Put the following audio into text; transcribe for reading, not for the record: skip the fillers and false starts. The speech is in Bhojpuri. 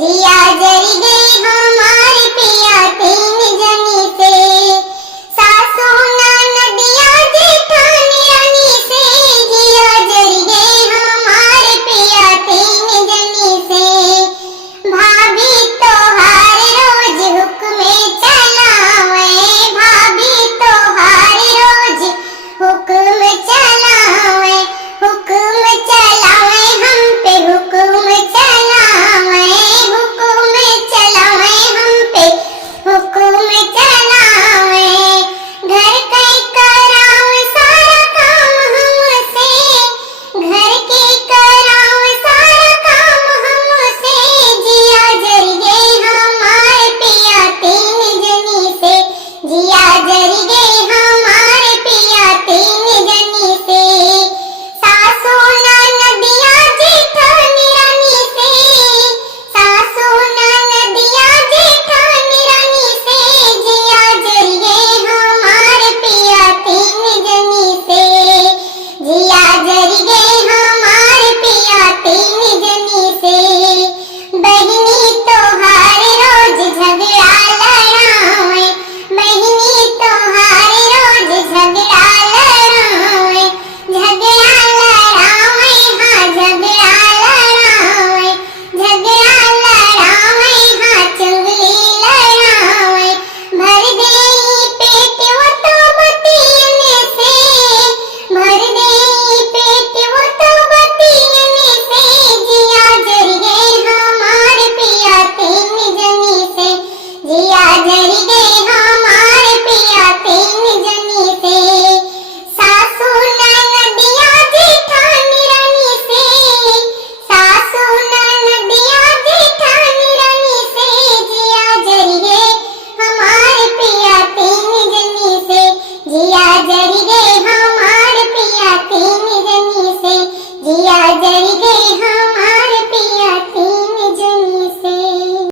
जिया जरी गई हमारे पिया तीन जनी से, सासू नदिया जेठानी रानी से। जिया जरी गई हमारे पिया तीन जनी से, भाभी तोहार रोज हुक्म चलावे, भाभी तोहार रोज हुक्म चलावे, हुक्म चलावे हम पे हुक्म चलावे, हुक्म चलावे हम पे हुक्म चलावे। घर के करावे सारा काम हमसे, घर के करावे सारा काम हमसे। जिया जरी गई हमारे पिया तीन जनी से, जिया जरी गई हमारे पिया तीन जनी से, सासू नदिया जेठानी रानी से, सासू नदिया जेठानी रानी से। जिया जरी गई हमारे पिया तीन जनी से, जिया जरी गई हमारे पिया तीन जनी से। बहनी तोहार रोज झगड़ा लड़ावे, बहनी तोहार रोज झगड़ा लड़ावे, झगड़ा लड़ावे हाँ झगड़ा लड़ावे, झगड़ा लड़ावे हाँ चुगली लड़ावे। भर देई पेट वो तो बतियने से, भर देई पेट वो तो बतियने से। जिया जरी गई हमारे पिया तीन जनी से, जिया जरी गई हमारे पिया तीन जनी से, सासू नदिया जेठानी रानी से, सासू नदिया जेठानी रानी से। जिया जरी गई हमारे पिया तीन जनी से, जिया जरी गई हमारे पिया तीन जनी से, जिया जरी गई